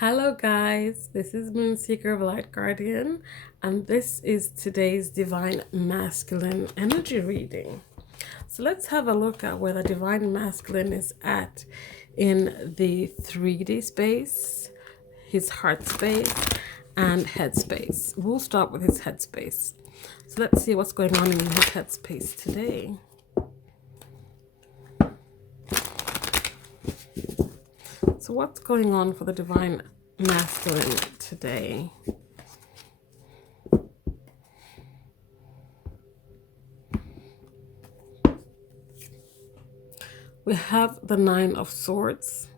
Hello, guys. This is Moonseeker of Light Guardian, and this is today's Divine Masculine energy reading. So let's have a look at where the Divine Masculine is at in the 3D space, his heart space, and head space. We'll start with his head space. So let's see what's going on in his head space today. So what's going on for the Divine Masculine today? We have the Nine of Swords.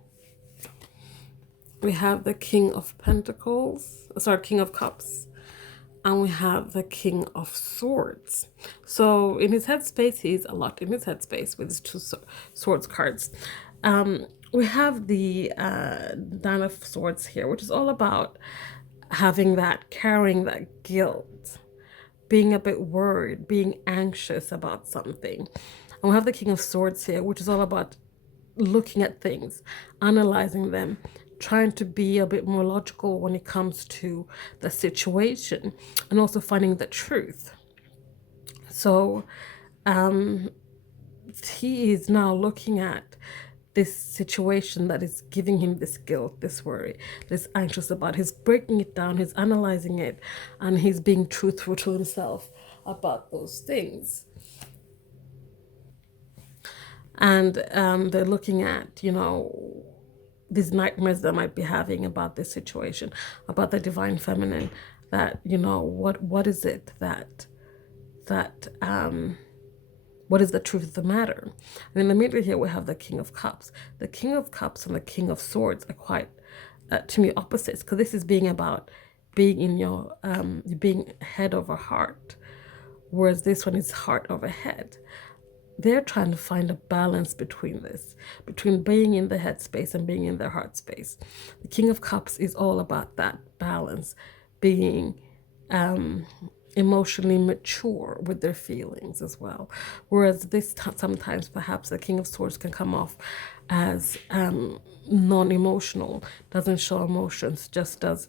We have the King of Pentacles, King of Cups. And we have the King of Swords. So in his headspace, he's a lot in his headspace with his two swords cards. We have the Nine of Swords here, which is all about carrying that guilt, being a bit worried, being anxious about something. And we have the King of Swords here, which is all about looking at things, analyzing them, trying to be a bit more logical when it comes to the situation, and also finding the truth. So he is now looking at this situation that is giving him this guilt, this worry, this anxious about. He's breaking it down, he's analyzing it, and he's being truthful to himself about those things. And they're looking at, these nightmares that might be having about this situation, about the divine feminine, that, what is it what is the truth of the matter? And in the middle here, we have the King of Cups. The King of Cups and the King of Swords are quite, to me, opposites, because this is being about being in your, being head over heart, whereas this one is heart over head. They're trying to find a balance between this, between being in the head space and being in their heart space. The King of Cups is all about that balance, being emotionally mature with their feelings as well. Whereas sometimes perhaps the King of Swords can come off as non-emotional, doesn't show emotions, just does,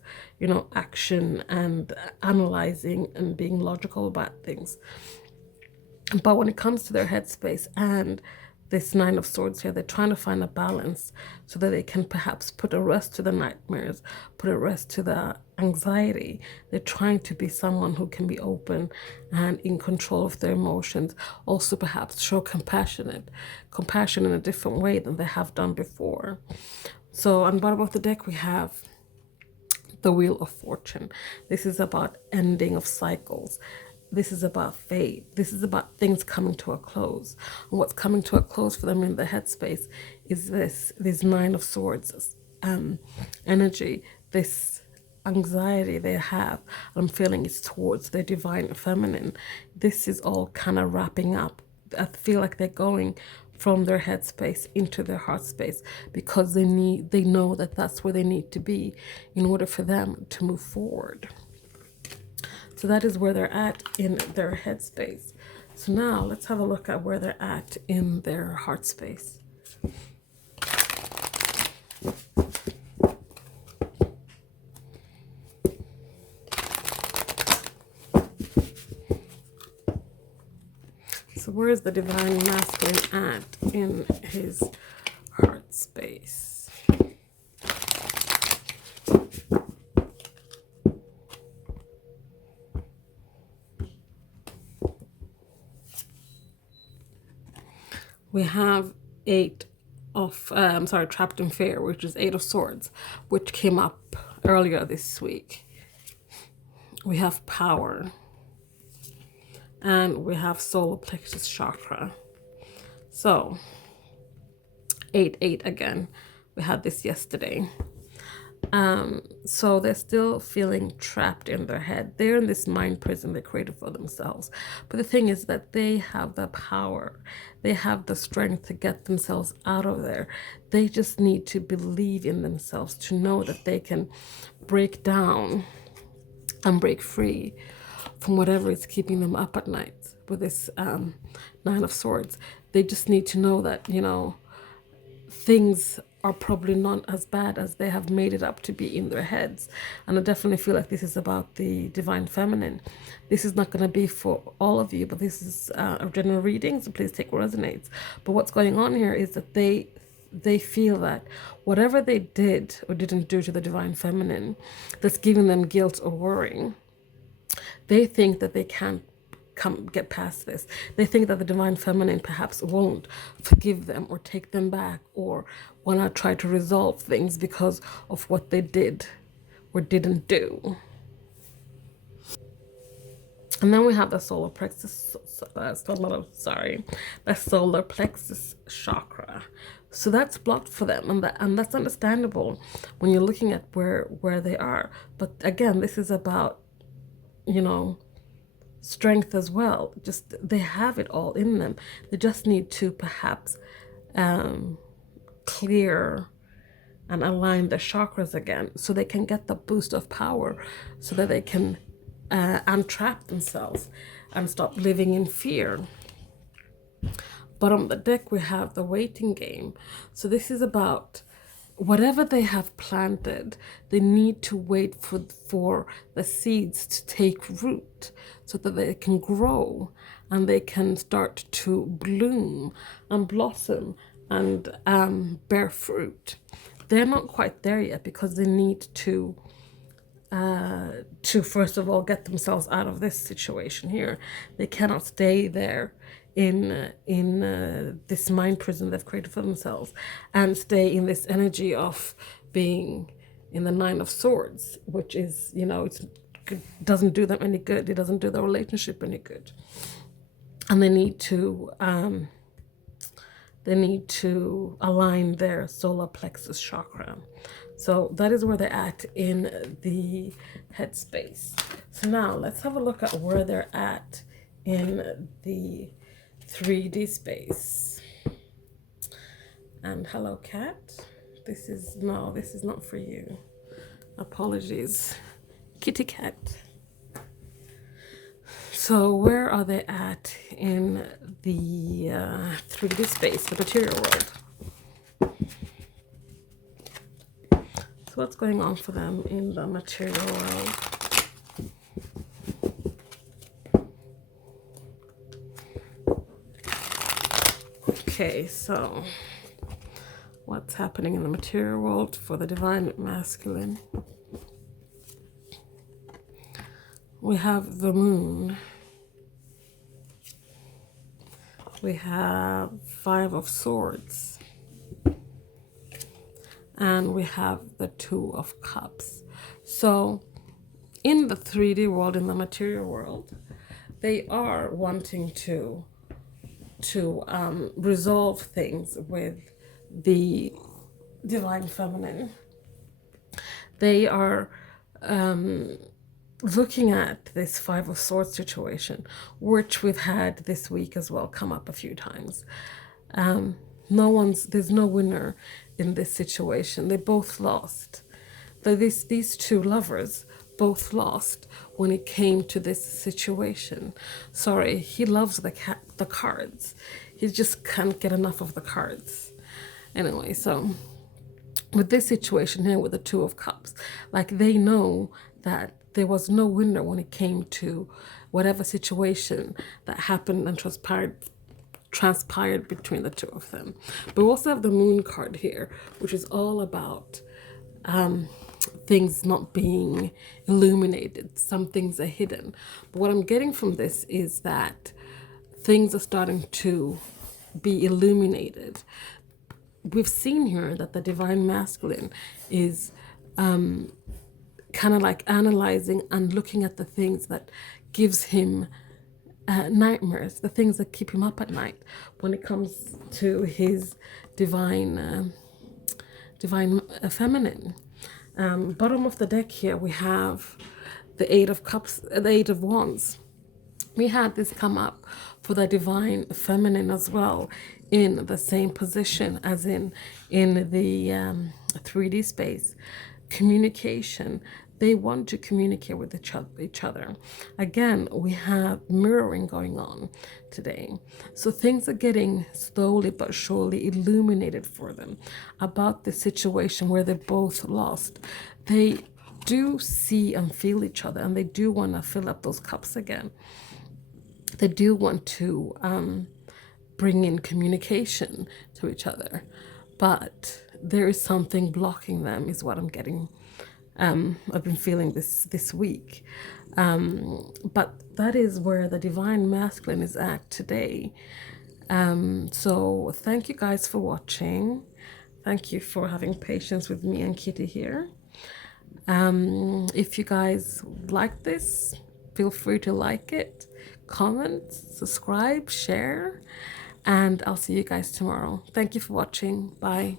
action and analyzing and being logical about things. But when it comes to their headspace and this Nine of Swords here, they're trying to find a balance so that they can perhaps put a rest to the nightmares, put a rest to the anxiety. They're trying to be someone who can be open and in control of their emotions. Also perhaps show compassion in a different way than they have done before. So on the bottom of the deck, we have the Wheel of Fortune. This is about ending of cycles. This is about fate. This is about things coming to a close. And what's coming to a close for them in the headspace is this Nine of Swords energy, this anxiety they have. I'm feeling it's towards their divine feminine. This is all kind of wrapping up. I feel like they're going from their headspace into their heart space, because they know that that's where they need to be in order for them to move forward. So that is where they're at in their headspace. So now let's have a look at where they're at in their heart space. So where is the Divine Masculine at in his heart space? We have Trapped in Fear, which is Eight of Swords, which came up earlier this week. We have Power, and we have Solar Plexus Chakra. So 8 again. We had this yesterday. So they're still feeling trapped in their head. They're in this mind prison they created for themselves. But the thing is that they have the power. They have the strength to get themselves out of there. They just need to believe in themselves, to know that they can break down and break free from whatever is keeping them up at night with this Nine of Swords. They just need to know that, things are probably not as bad as they have made it up to be in their heads. And I definitely feel like this is about the divine feminine. This is not going to be for all of you, but this is a general reading, so please take what resonates. But what's going on here is that they feel that whatever they did or didn't do to the divine feminine that's giving them guilt or worrying, they think that they can't get past this. They think that the divine feminine perhaps won't forgive them or take them back or will not try to resolve things because of what they did or didn't do. And then we have the solar plexus, the solar plexus chakra. So that's blocked for them, and that's understandable when you're looking at where they are. But again, this is about, you know, strength as well. Just they have it all in them. They just need to perhaps clear and align the chakras again so they can get the boost of power, so that they can untrap themselves and stop living in fear. Bottom of the deck, we have the waiting game. So this is about whatever they have planted, they need to wait for the seeds to take root so that they can grow and they can start to bloom and blossom and bear fruit. They're not quite there yet because they need to first of all get themselves out of this situation here. They cannot stay there in this mind prison they've created for themselves and stay in this energy of being in the Nine of Swords, which is, you know, it doesn't do them any good. It doesn't do the relationship any good. And they need to align their solar plexus chakra. So that is where they're at in the headspace. So now let's have a look at where they're at in the 3D space. And hello, cat. This is not for you. Apologies, kitty cat. So where are they at in the 3D space, the material world? So what's going on for them in the material world? Okay, so what's happening in the material world for the divine masculine? We have the moon. We have 5 of Swords. And we have the 2 of Cups. So in the 3D world, in the material world, they are wanting to resolve things with the divine feminine. They are looking at this 5 of Swords situation, which we've had this week as well come up a few times. There's no winner in this situation. They both lost. These two lovers both lost when it came to this situation. Sorry, he loves the cards. He just can't get enough of the cards. Anyway, so with this situation here with the 2 of Cups, like they know that there was no winner when it came to whatever situation that happened and transpired between the 2 of them. But we also have the Moon card here, which is all about things not being illuminated. Some things are hidden. But what I'm getting from this is that things are starting to be illuminated. We've seen here that the divine masculine is kind of like analyzing and looking at the things that gives him nightmares, the things that keep him up at night when it comes to his divine feminine. Bottom of the deck here, we have the 8 of Cups, the 8 of Wands. We had this come up for the divine feminine as well, in the same position as in the 3D space. Communication. They want to communicate with each other. Again, we have mirroring going on today. So things are getting slowly but surely illuminated for them about the situation where they're both lost. They do see and feel each other, and they do want to fill up those cups again. They do want to bring in communication to each other, but there is something blocking them, is what I'm getting. I've been feeling this week. But that is where the divine masculine is at today. So thank you guys for watching. Thank you for having patience with me and Kitty here. If you guys like this, feel free to like it, comment, subscribe, share, and I'll see you guys tomorrow. Thank you for watching. Bye.